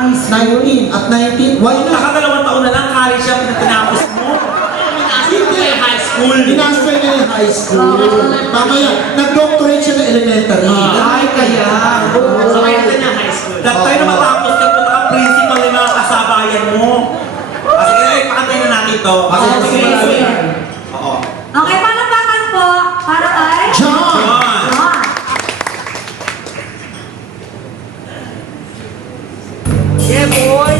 high school. 19 at 19. Why not? Nakadalawang taon na lang, college siya pinatinapos mo. Hindi high school. Inaspire niya yung high school. Mamaya, nag-doctorate siya ng elementary. Ay, kaya. So, kaya niya high school. That time na matapos ka, punta ka principal yung mga kasabayan mo. Kasi pakantay na natin to. Sige. Oo. Okay, palapakan po para kay John! John. John. Yeah, boy.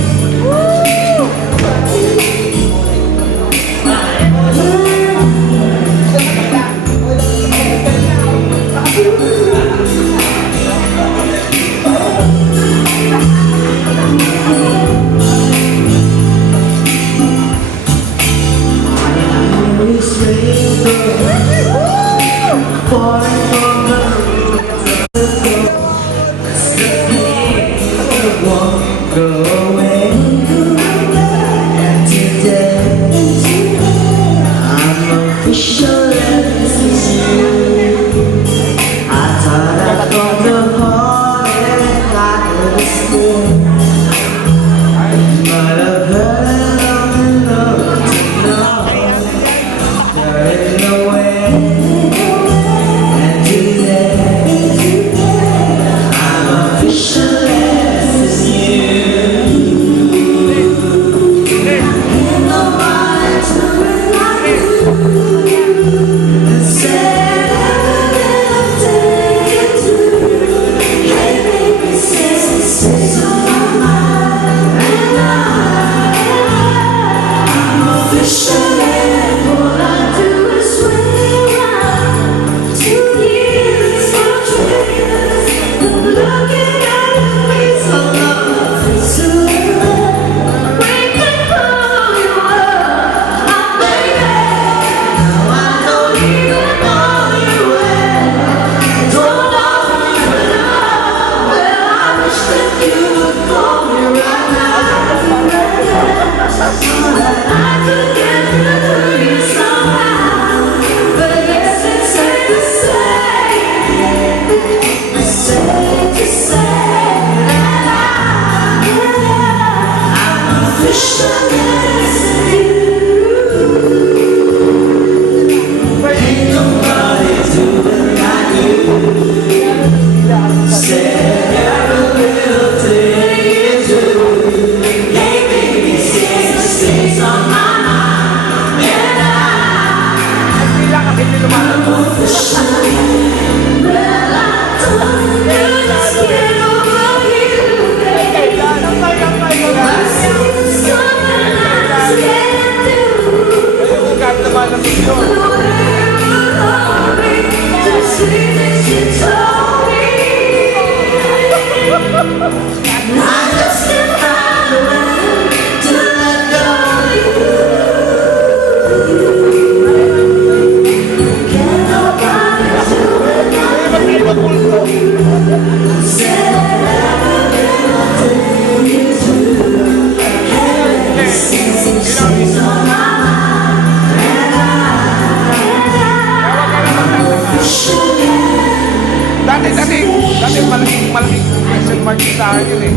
Dati malaking question mark sa akin yun eh.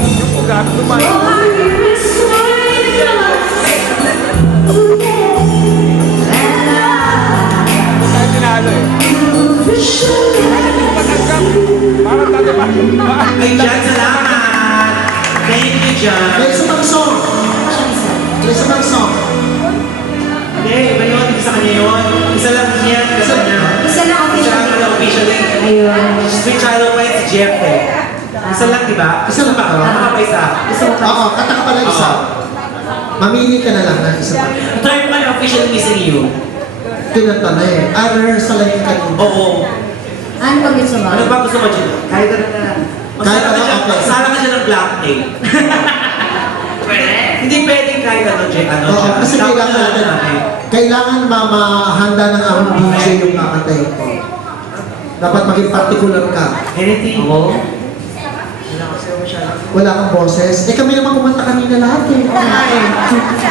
Yung ugat naman. Tayo tinalo eh. Kaya din matanggap. Parang tataba. Ay, John, salamat. Thank you, John. May isa pang song. May isa pang song. Hindi, iba yun. Isa kanya yun. Isa lang niya. Isa niya. Isa lang Isa official. lang officially. Ayun. Sweet Child pa yun si Jeff eh. Isa lang, di ba? Isa lang ba? Baka pa isa. Oo, kata ka pala isa. Mamili ka na lang ng isa pa. Try mo kayo officially missing you. Tinata na eh. Rehearsal lang yung kanina. Oo. Ano ba gusto mo? Ano ba gusto mo, Jim? Kahit ano na lang. Kahit ano, okay. Magsala ka siya ng blacktail. Pwede? Hindi pwedeng kahit ano, Jim. Ano Oo, siya. kasi Dapat kailangan na natin. Kailangan mamahanda ng aming DJ yung kakantay ko. Dapat maging particular ka. Anything? Oo. Wala kang boses. Eh kami naman kumanta kanina lahat eh.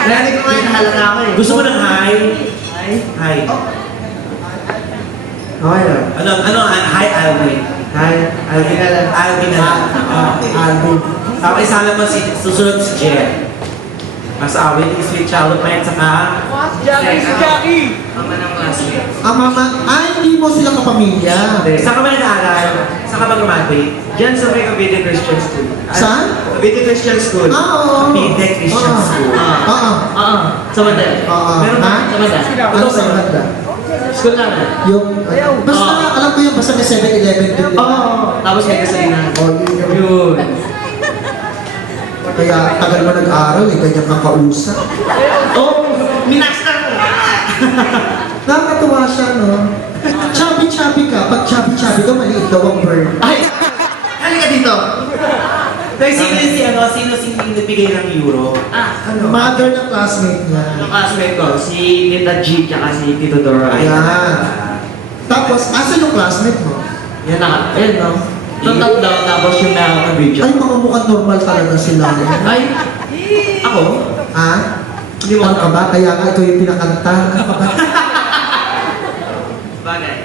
Narinig ko ngayon, nahalata ako eh. Gusto mo ng high? High. Okay lang. Hi, Alvin. Hi, Alvin na lang. Alvin na lang. Alvin. Tapos isama mo susunod si Jen. Mas awin ni Sweet Charlotte May at saka Jackie! Ang mama, hindi mo sila kapamilya. Saan ka ba nag-aaral? Saan ka ba graduate? Diyan sa may Cavite Christian School. Saan? Cavite Christian School. Oo. Cavite Christian Oo. School. Oo. Oo. Sa Mandal. Oo. Meron ba? Ha? Sa Mandal. Ano sa banda? School lang. Yung, basta alam ko yung basta may 7-Eleven din. Oo. Tapos may kasalinan. Oh, yun. Yun. Kaya tagal mo nag-aaral, ganyan kang kausap. Oh, minasta ko. Nakakatuwa siya, no? Chubby-chubby ka. Pag chubby-chubby ka, maliit daw ang bird. Ay! Halika dito. Pero sino yung nagbigay ng euro? Mother ng classmate niya. Yung classmate ko, si Tita G, tsaka si Tito Dora. Ayan. Tapos, asa yung classmate mo? Yan na. Ayun, no? Yung top down, tapos yung na video. Ay, mga mukhang normal talaga sila. Ay! Ako? Ha? Hindi mo Ano ka ba? Kaya nga ikaw yung pinakanta. Ano ka ba? Bagay.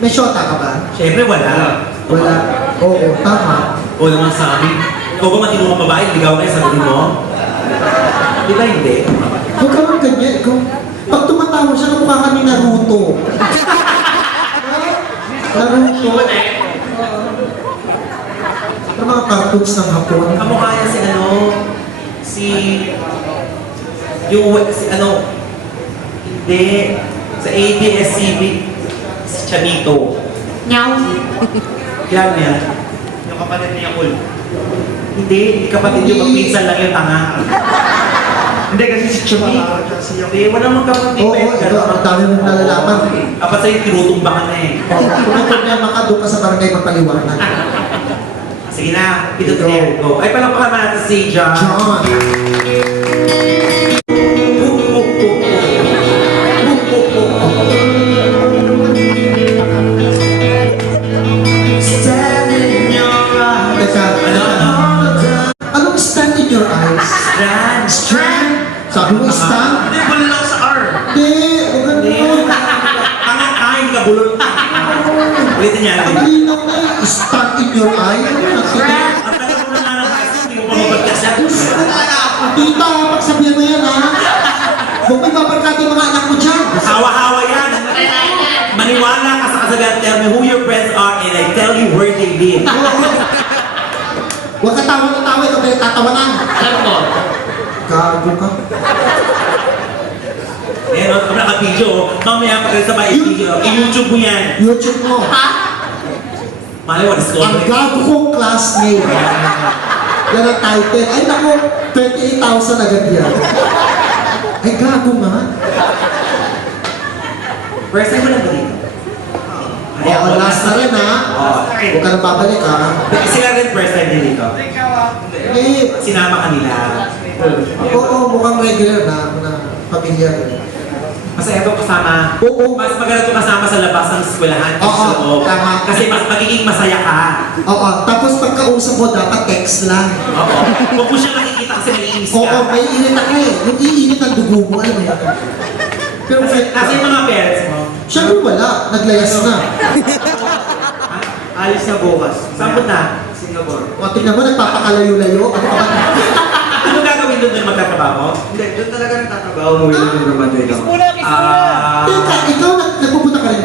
May shota ka ba? Siyempre wala. Wala. Oo, tama. O naman sa amin. Ikaw ba matinong kang babae? Ligaw kayo sa mo? Di ba hindi? Huwag ka lang ganyan. Ikaw, pag tumatawa siya, kamukha ka ni Naruto. Naruto. Ano mga cartoons ng Hapon? Kamukha yan si hindi, sa ABS-CBN, si Chavito. Nyaw. Yan yan. Yung kapatid niya cool. Hindi kapatid yung magpinsan lang yung tanga. Hindi kasi si Chubby. Hindi, wala mong kapatid. Oo, ito, ang dami mong nalalaman. Dapat sa'yo tinutumbakan na eh. Kung may problema ka, doon ka sa barangay magpaliwanag. Sige na, ito go. Ay, palakpakan naman natin si John. John. Stand in your eyes. Teka, anong stand in your eyes? Stand. Strand? Sabi mo stand? Hindi, bulong sa R. Hindi, huwag ganun. Tangang kain ka, bulong. Ulitin niya. Ang linaw na yung stand in your eye. Ano na sila? Ang tagal mo na lang high school, hindi mo pa mabagkas yan. Tita, pagsabihan mo yan, ha? Huwag may babarkati mga anak mo dyan. Hawa-hawa yan. Maniwala ka sa kasabihan, tell me who your friends are and I tell you where they live. Huwag ka tawa ng tawa, ikaw may tatawanan. Alam ko. Gago ka. Eh, no, kung naka-video, mamaya pag sa ba i-YouTube mo yan. YouTube mo. Malay mo, Ang discover. gago kong classmate. Yan ang title. Ay naku, 28,000 agad yan. Ay gago nga. First time mo lang ba dito? Oo, last na rin, ha? Oo. Huwag ka nang babalik, ha? Sila rin first time din dito. Eh, Sinama kanila. oo, mukhang regular na pamilya rin. Masaya ito kasama. Oo. Mas maganda ito kasama sa labas ng eskwelahan. Oo, sa loob. tama. Kasi mas magiging masaya ka. Oo, tapos pagkausap mo, dapat text lang. Oo. Huwag mo siya nakikita kasi naiinis Oo, ka. may init ako eh. Yung iinit ang dugo mo, alam mo yan. Pero Kasi yung mga parents mo, syempre wala, naglayas na. Alis na bukas. saan punta? Singapore. O, tingnan mo, nagpapakalayo-layo. Ano ka ba? Ano gagawin doon na magtatrabaho? Hindi, doon talaga nagtatrabaho. Umuwi lang ng Madrid ako. Kiss muna! Ah... Teka, ikaw nagpupunta ka rin